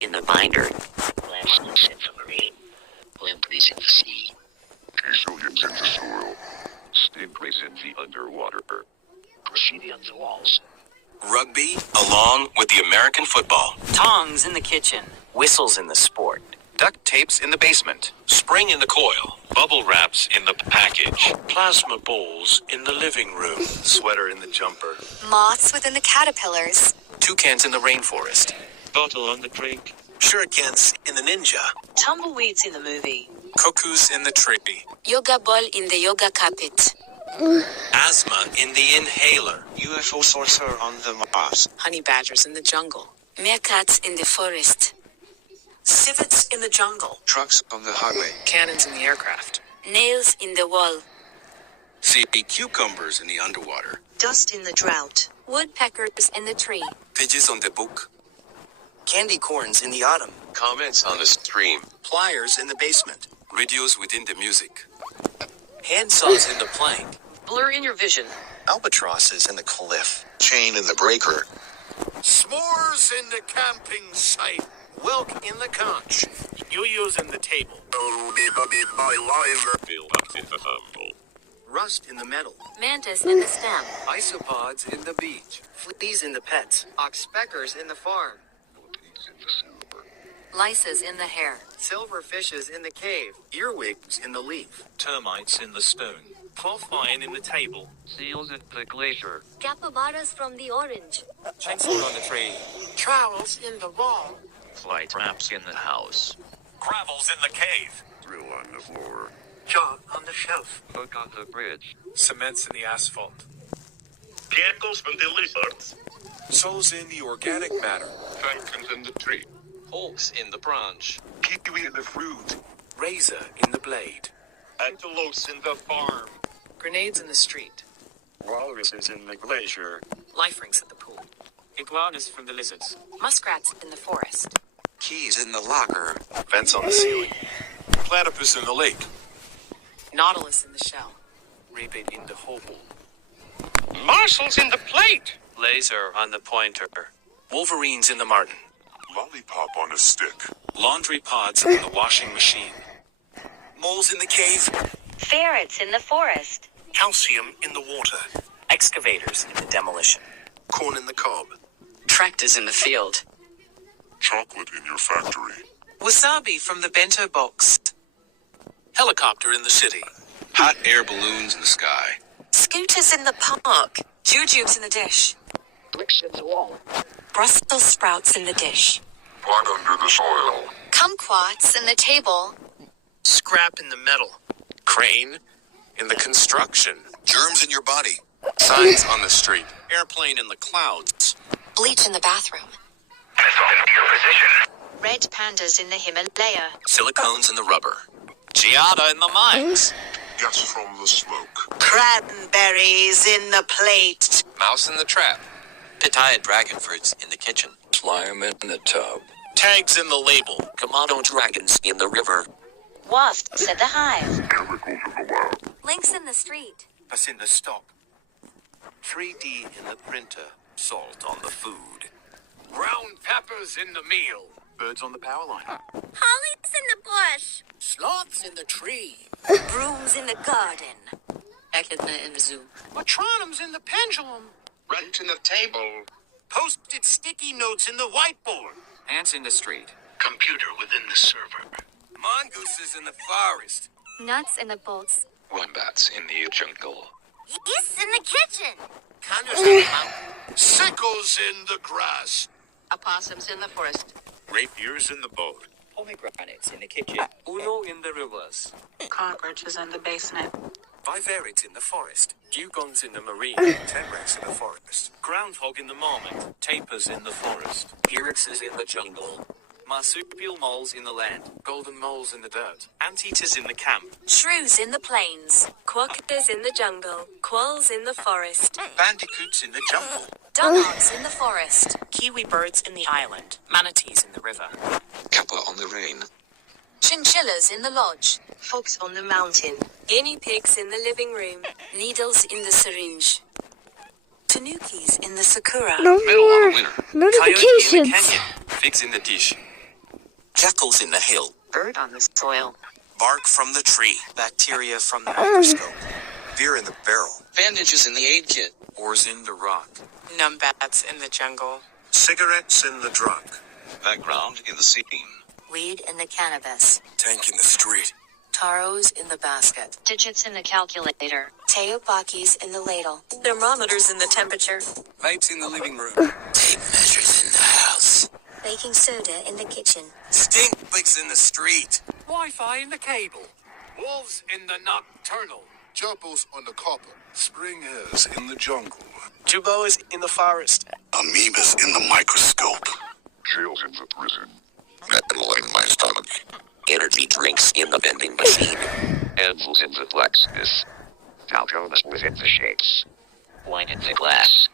in the binder. Plastics in the marine. Limpies in the sea. Aliens in the soil. Stingrays in the underwater. Graffiti on the walls. Rugby, along with the American football. Tongs in the kitchen. Whistles in the sport. Duct tapes in the basement. Spring in the coil. Bubble wraps in the package. Plasma balls in the living room. Sweater in the jumper. Moths within the caterpillars. Toucans in the rainforest. Bottle on the drink. Shurikens in the ninja. Tumbleweeds in the movie. Cuckoos in the tree. Yoga ball in the yoga carpet. Asthma in the inhaler. UFO sorcerer on the Mars. Honey badgers in the jungle. Meerkats in the forest. Civets in the jungle. Trucks on the highway. Cannons in the aircraft. Nails in the wall. See cucumbers in the underwater. Dust in the drought. Woodpeckers in the tree. Pigeons on the book. Candy corns in the autumn. Comments on the stream. Pliers in the basement. Radios within the music. Handsaws in the plank. Blur in your vision. Albatrosses in the cliff. Chain in the breaker. S'mores in the camping site. Wilk in the conch. Yo-yos in the table. Feel up in the humble. Rust in the metal. Mantis in the stem. Isopods in the beach. Fleas in the pets. Oxpeckers in the farm. Lices in the hair. Silver fishes in the cave. Earwigs in the leaf. Termites in the stone. Cloth iron in the table. Seals at the glacier. Capybaras from the orange. Chainsaw on the tree. Trowels in the wall. Fly traps in the house. Gravels in the cave. Drill on the floor. Jog on the shelf. Hook on the bridge. Cements in the asphalt. Geckos from the lizards. Souls in the organic matter. Pumpkins in the tree. Hawks in the branch. Kiwi in the fruit. Razor in the blade. Antelopes in the farm. Grenades in the street. Walruses in the glacier. Life rings at the pool. Iguanas from the lizards. Muskrats in the forest. Keys in the locker. Vents on the ceiling. Platypus in the lake. Nautilus in the shell. Rabbit in the hole. Marshals in the plate. Laser on the pointer. Wolverines in the martin. Lollipop on a stick. Laundry pods in the washing machine. Moles in the cave. Ferrets in the forest. Calcium in the water. Excavators in the demolition. Corn in the cob. Tractors in the field. Chocolate in your factory. Wasabi from the bento box. Helicopter in the city. Hot air balloons in the sky. Scooters in the park. Jujubes in the dish. Bricks in the wall. Brussels sprouts in the dish. Pot under the soil. Kumquats in the table. Scrap in the metal. Crane in the construction. Germs in your body. Signs on the street. Airplane in the clouds. Bleach in the bathroom. Red pandas in the Himalaya. Silicones in the rubber. Giada in the mines. Gas from the smoke. Cranberries in the plate. Mouse in the trap. Pitaya dragon fruits in the kitchen. Slime in the tub. Tags in the label. Komodo dragons in the river. Wasps at the hive. Chemicals in the lab. Lynx in the street. Us in the stock. 3D in the printer. Salt on the food. Brown peppers in the meal. Birds on the power line. Hollies in the bush. Sloths in the tree. Brooms in the garden. Echidna in the zoo. Metronome in the pendulum. Rent in the table. Posted sticky notes in the whiteboard. Ants in the street. Computer within the server. Mongooses in the forest. Nuts in the bolts. Wombats in the jungle. Geese in the kitchen. Condors in the mountain. Sickles in the grass. Opossums in the forest. Rapiers in the boat. Pomegranates in the kitchen. Uno in the rivers. Cockroaches in the basement. Viverids in the forest. Dugons in the marine. Tenrex in the forest. Groundhog in the marmot. Tapirs in the forest. Irixes in the jungle. Marsupial moles in the land. Golden moles in the dirt. Anteaters in the camp. Shrews in the plains. Quokkas in the jungle. Quolls in the forest. Bandicoots in the jungle. Dugongs in the forest. Kiwi birds in the island. Manatees in the river. Kappa on the rain. Chinchillas in the lodge. Fox on the mountain. Guinea pigs in the living room. Needles in the syringe. Tanukis in the sakura. Middle on the winter. Notifications. Coyote in the canyon. Figs in the dish. Jackals in the hill. Bird on the soil. Bark from the tree. Bacteria from the microscope. Beer in the barrel. Bandages in the aid kit. Oars in the rock. Numbats in the jungle. Cigarettes in the truck. Background in the scene. Weed in the cannabis. Tank in the street. Taros in the basket. Digits in the calculator. Teopakis in the ladle. Thermometers in the temperature. Vapes in the living room. Tape measures in the house. Baking soda in the kitchen. Stink pigs in the street. Wi-Fi in the cable. Wolves in the nocturnal. Gerbils on the copper. Spring hares in the jungle. Juboas in the forest. Amoebas in the microscope. Jails in the prison. Metal in my stomach. Energy drinks in the vending machine. Anvils in the blacksmith. Falcones within the shapes. Wine in the glass.